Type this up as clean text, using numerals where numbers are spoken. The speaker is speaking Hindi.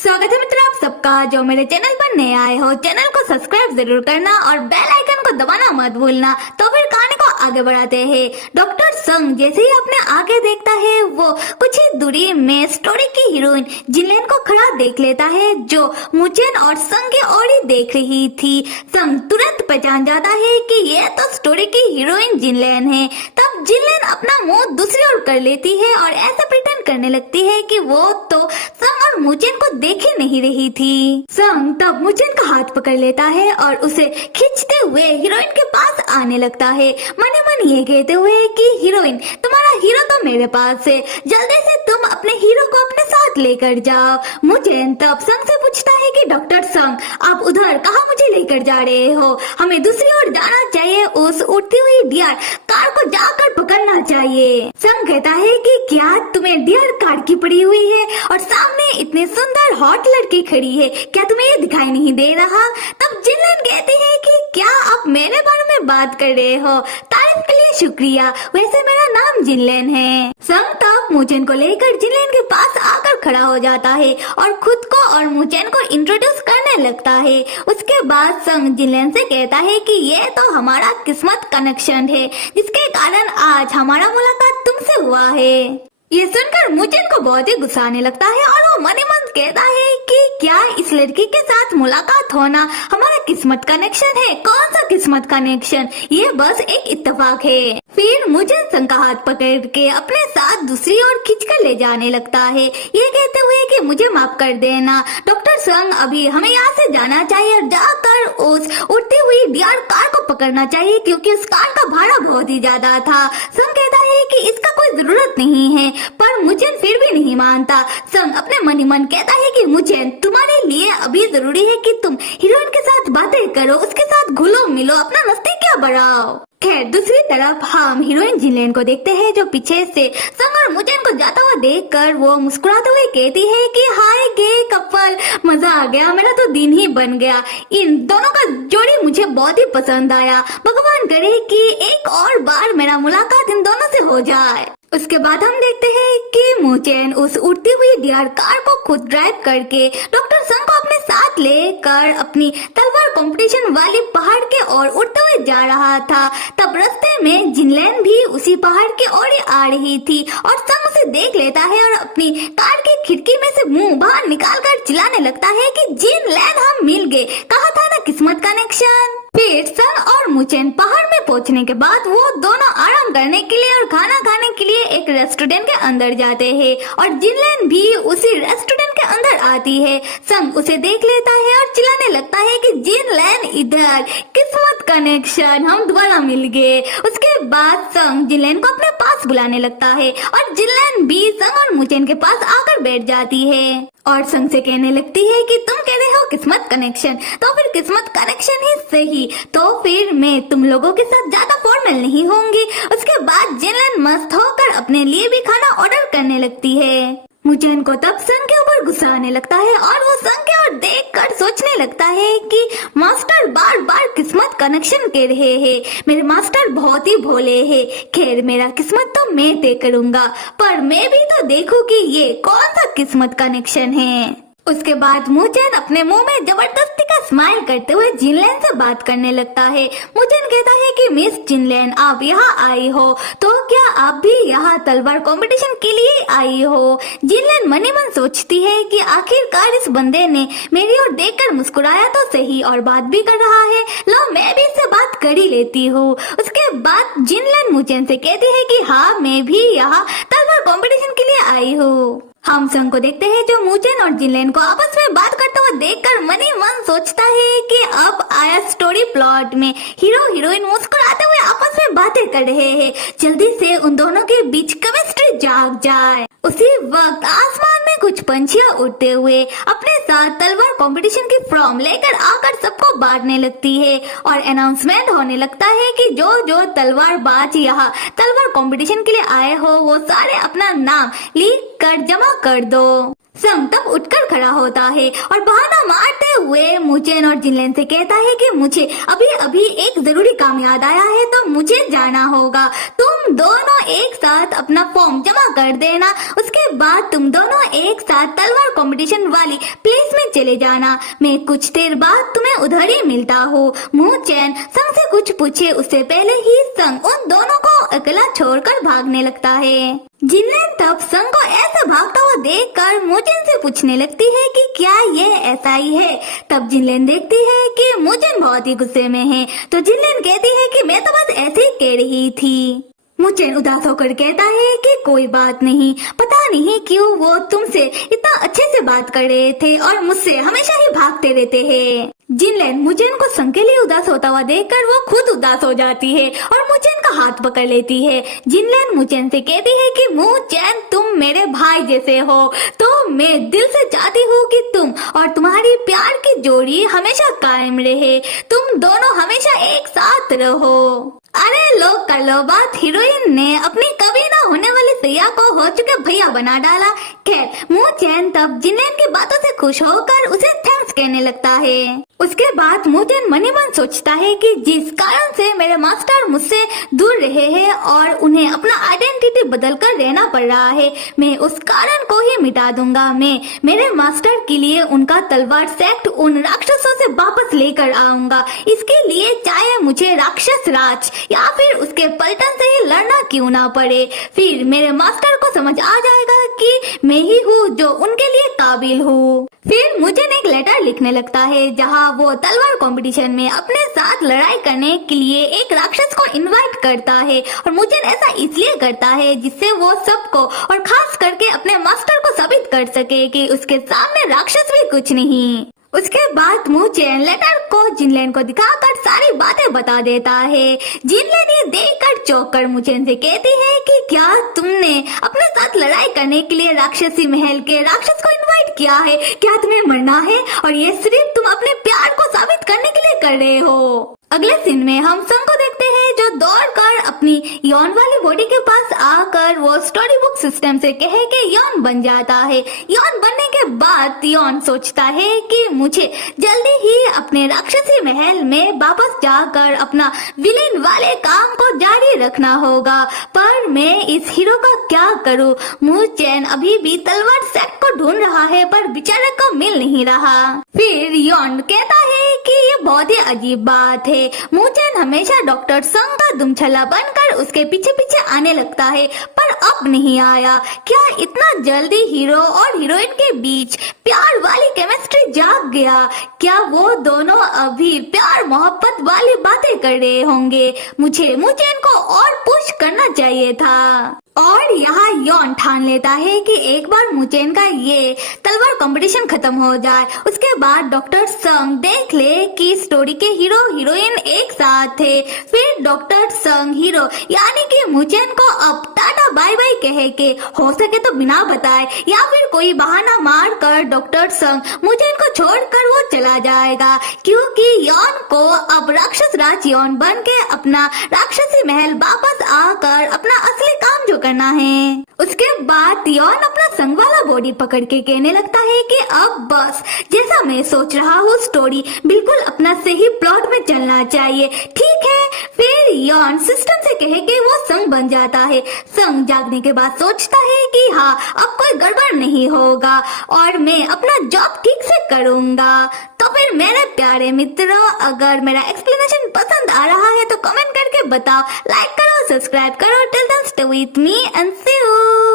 स्वागत है मित्रों आप सबका जो मेरे चैनल पर नए आए हो। चैनल को सब्सक्राइब जरूर करना और बेल आइकन को दबाना मत भूलना। तो फिर कहानी को आगे बढ़ाते हैं। डॉक्टर संग जैसे ही अपने आगे देखता है वो कुछ ही दूरी में स्टोरी की हीरोइन जिनलेन को खड़ा देख लेता है जो मुचेन और संग की ओर ही देख रही थी। संग तुरंत पहचान जाता है कि ये तो स्टोरी की हीरोइन जिनलेन है। तब जिनलेन अपना मुंह दूसरी ओर कर लेती है और ऐसा प्रिटेंड करने लगती है कि वो तो संग और मुचेन को देख ही नहीं रही थी। संग तब मुचेन का हाथ पकड़ लेता है और उसे खींचते हुए हीरोइन के पास आने लगता है, मने मन ये कहते हुए कि हीरोइन तुम्हारा हीरो तो मेरे पास है, जल्दी से तुम अपने हीरो को अपने साथ लेकर जाओ। मुचेन तब संग से पूछता है कि डॉक्टर संग आप उधर कहाँ मुझे लेकर जा रहे हो? हमें दूसरी ओर जाना चाहिए, उस उड़ती हुई डियर कार को जाकर पकड़ना चाहिए। संग कहता है कि क्या तुम्हें डियर कार की पड़ी हुई है और सामने इतनी सुंदर हॉट लड़की खड़ी है, क्या तुम्हें ये दिखाई नहीं दे रहा? तब जिनलेन कहती है कि क्या आप मेरे बारे में बात कर रहे हो? तारीफ के लिए शुक्रिया, वैसे मेरा नाम जिनलेन है। संग तब मुचेन को लेकर जिनलेन के पास आकर खड़ा हो जाता है और खुद को और मुचेन को इंट्रोड्यूस करने लगता है। उसके बाद संग जिनलेन से कहता है कि ये तो हमारा किस्मत कनेक्शन है जिसके कारण आज हमारा मुलाकात तुमसे हुआ है। ये सुनकर मुचेन को बहुत ही गुस्सा आने लगता है और वो मन ही मन कहता है कि क्या इस लड़की के साथ मुलाकात होना हमारा किस्मत कनेक्शन है? कौन सा किस्मत कनेक्शन? ये बस एक इत्तेफाक है। फिर मुचेन संग का हाथ पकड़ के अपने साथ दूसरी ओर खींचकर ले जाने लगता है, ये कहते हुए कि मुझे माफ कर देना डॉक्टर संग, अभी हमें यहाँ से जाना चाहिए और जाकर उस उड़ती हुई डियर कार को पकड़ना चाहिए क्योंकि उस कार का भाड़ा बहुत ही ज्यादा था। संग कहता है कि इसका कोई जरूरत नहीं है, पर मुचेन फिर भी नहीं मानता। संग अपने मन ही मन कहता है कि मुचेन तुम्हारे लिए अभी जरूरी है कि तुम हीरोइन के साथ बातें करो, उसके साथ घुलो मिलो, अपना नजदीकियां बढ़ाओ। खैर दूसरी तरफ हम हीरोइन जिनलेन को देखते हैं जो पीछे से संग और मुचेन को जाता हुआ देखकर वो मुस्कुराते हुए कहती है कि हाय गे कपल, मजा आ गया, मेरा तो दिन ही बन गया। इन दोनों का जोड़ी मुझे बहुत ही पसंद आया, भगवान करे कि एक और बार मेरा मुलाकात इन दोनों से हो जाए। उसके बाद हम देखते हैं कि मुचेन उस उड़ती हुई डियर कार को खुद ड्राइव करके डॉक्टर संग को अपने साथ लेकर अपनी तलवार कंपटीशन वाली पहाड़ के ओर उड़ते हुए जा रहा था। तब रास्ते में जिनलेन भी उसी पहाड़ की ओर आ रही थी और संग उसे देख लेता है और अपनी कार की खिड़की में से मुंह बाहर निकालकर चिल्लाने लगता है कि जिनलेन हम मिल गए, कहा था ना किस्मत कनेक्शन। फिर संग और मुचेन पहाड़ में पहुंचने के बाद वो दोनों आराम करने के लिए और खाना खाने के लिए एक रेस्टोरेंट के अंदर जाते हैं और जिनलेन भी उसी रेस्टोरेंट के अंदर आती है। संग उसे देख लेता है और चिल्लाने लगता है कि जिनलेन इधर, किस्मत कनेक्शन, हम दोबारा मिल गए। उसके बाद संग जिनलेन को अपने पास बुलाने लगता है और जिनलेन भी संग और मुचेन के पास आकर बैठ जाती है और संग से कहने लगती है कि तुम कह रहे हो किस्मत कनेक्शन, तो फिर किस्मत कनेक्शन ही सही, तो फिर मैं तुम लोगों के साथ ज्यादा फॉर्मल नहीं होंगी। उसके बाद जिनलेन मस्त होकर अपने लिए भी खाना ऑर्डर करने लगती है। मुचेन को तब संग के ऊपर गुस्सा आने लगता है और वो संग की ओर देखकर सोचने लगता है कि मास्टर बार बार किस्मत कनेक्शन कह रहे हैं, मेरे मास्टर बहुत ही भोले हैं। खैर मेरा किस्मत तो मैं तय करूंगा, पर मैं भी तो देखूं कि ये कौन सा किस्मत कनेक्शन है। उसके बाद मुचेन अपने मुंह में जबरदस्ती का स्माइल करते हुए जिनलेन से बात करने लगता है। मुचेन कहता है कि मिस जिनलेन आप यहाँ आई हो तो क्या आप भी यहाँ तलवार कंपटीशन के लिए आई हो? जिनलेन मन ही मन सोचती है कि आखिरकार इस बंदे ने मेरी ओर देखकर मुस्कुराया तो सही और बात भी कर रहा है, लो मैं भी इससे बात कर ही लेती हूँ। उसके बाद जिनलेन मुचेन से कहती है कि हाँ मैं भी यहाँ तलवार कंपटीशन के लिए आई हूँ। हम संग को देखते हैं जो मुचेन और जिनलेन को आपस में बात करते हुए देखकर मन ही मन सोचता है कि अब आया स्टोरी प्लॉट में हीरो हीरोइन मुस्कुराते हुए आपस में बातें कर रहे हैं, जल्दी से उन दोनों के बीच केमिस्ट्री जाग जाए। उसी वक्त आसमान में कुछ पंछियां उड़ते हुए अपने साथ तलवार कंपटीशन की फॉर्म लेकर आकर सबको बांटने लगती है और अनाउंसमेंट होने लगता है कि जो जो तलवार बाज यहाँ तलवार कंपटीशन के लिए आए हो वो सारे अपना नाम लिख कर जमा कर दो। संग तब उठकर खड़ा होता है और बहाना मारते हुए मुचेन और जिनलेन से कहता है कि मुझे अभी अभी एक जरूरी काम याद आया है तो मुझे जाना होगा। तुम दोनों एक साथ अपना फॉर्म जमा कर देना, उसके बाद तुम दोनों एक साथ तलवार कंपटीशन वाली प्लेस में चले जाना। मैं कुछ देर बाद तुम्हें उधर ही मिलता हूँ। मुचेन संग से कुछ पूछे उससे पहले ही संग उन दोनों को अकेला छोड़कर भागने लगता है। जिनलेन तब संग को ऐसा भागता हुआ देखकर मुचेन से पूछने लगती है कि क्या ये ऐसा ही है। तब जिनलेन देखती है कि मुचेन बहुत ही गुस्से में है, तो जिनलेन कहती है कि मैं तो बस ऐसे ही कह रही थी। मुचेन उदास होकर कहता है कि कोई बात नहीं, पता नहीं क्यों वो तुमसे इतना अच्छे से बात कर रहे थे और मुझसे हमेशा ही भागते रहते हैं। जिनलेन मुचेन को संग के लिए उदास होता हुआ देखकर वो खुद उदास हो जाती है और मुचेन का हाथ पकड़ लेती है। जिनलेन मुचेन से कहती है कि मुचेन तुम मेरे भाई जैसे हो, तो मैं दिल से चाहती हूँ कि तुम और तुम्हारी प्यार की जोड़ी हमेशा कायम रहे, तुम दोनों हमेशा एक साथ रहो। अरे लोग कर लो बात, हीरोइन ने अपनी कभी ना होने वाली सैया को हो चुके भैया बना डाला। खैर मुचेन तब जिनलेन की बातों से खुश होकर उसे थैंक्स कहने लगता है। उसके बाद मुचेन मन ही मन सोचता है कि जिस कारण से मेरे मास्टर मुझसे दूर रहे हैं और उन्हें अपना आइडेंटिटी बदल कर रहना पड़ रहा है, मैं उस कारण को ही मिटा दूंगा। मैं मेरे मास्टर के लिए उनका तलवार सेट उन राक्षसों से वापस लेकर आऊंगा। इसके लिए चाहे मुझे राक्षस राज या फिर उसके पलटन से ही लड़ना क्यों ना पड़े, फिर मेरे मास्टर को समझ आ जाएगा कि मैं ही हूँ जो उनके लिए काबिल हूँ। फिर मुचेन एक लेटर लिखने लगता है जहाँ वो तलवार कंपटीशन में अपने साथ लड़ाई करने के लिए एक राक्षस को इनवाइट करता है और मुचेन ऐसा इसलिए करता है जिससे वो सबको और खास करके अपने मास्टर को साबित कर सके कि उसके सामने राक्षस भी कुछ नहीं। उसके बाद मुचेन लेटर को जिनलेन को दिखाकर सारी बातें बता देता है। जिनलेन ये देखकर चौंक कर मुचेन से कहती है कि क्या तुमने अपने साथ लड़ाई करने के लिए राक्षसी महल के राक्षस को इनवाइट किया है? क्या तुम्हें मरना है और ये सिर्फ तुम अपने प्यार को साबित करने के लिए कर रहे हो? अगले सीन में हम संग को देखते हैं जो दौड़कर अपनी यौन वाली बॉडी के पास आकर वो स्टोरी बुक सिस्टम से कहे कि यौन बन जाता है। यौन बनने के बाद यौन सोचता है कि मुझे जल्दी ही अपने राक्षसी महल में वापस जाकर अपना विलेन वाले काम को जारी रखना होगा, पर मैं इस हीरो का क्या करूं? मुचेन अभी भी तलवार सेट को ढूंढ रहा है पर बेचारे को मिल नहीं रहा। फिर यौन कहता है कि ये बहुत ही अजीब बात है, मुचेन हमेशा डॉक्टर संग का दुमछला बनकर उसके पीछे पीछे आने लगता है पर अब नहीं आया। क्या इतना जल्दी हीरो और हीरोइन के बीच प्यार वाली केमिस्ट्री जाग गया? क्या वो दोनों अभी प्यार मोहब्बत वाली बातें कर रहे होंगे? मुझे मुचेन को और पुश करना चाहिए था। और यहाँ यौन ठान लेता है कि एक बार मुचेन का ये तलवार कंपटीशन खत्म हो जाए, उसके बाद डॉक्टर संग देख ले कि स्टोरी के हीरो हीरोइन एक साथ थे। फिर डॉक्टर संग हीरो यानी कि मुचेन को अब टाटा बाय बाय कहे के हो सके तो बिना बताए या फिर कोई बहाना मार कर डॉक्टर संग मुचेन को छोड़कर वो चला जाएगा, क्योंकि यौन को अब राक्षस राज यौन बन के अपना राक्षसी महल वापस आकर अपना असली काम जो करना है। उसके बाद यौन अपना संग वाला बॉडी पकड़ के कहने लगता है कि अब बस जैसा मैं सोच रहा हूँ स्टोरी बिल्कुल अपना सही प्लॉट में चलना चाहिए, ठीक है? फिर यौन सिस्टम से कहे कि वो संग बन जाता है। संग जागने के बाद सोचता है कि हाँ अब कोई गड़बड़ नहीं होगा और मैं अपना जॉब ठीक से करूँगा। तो फिर मेरे प्यारे मित्रों, अगर मेरा एक्सप्लेनेशन पसंद आ रहा है तो कमेंट करके बताओ, लाइक करो, सब्सक्राइब करो। Till then stay with me and see you.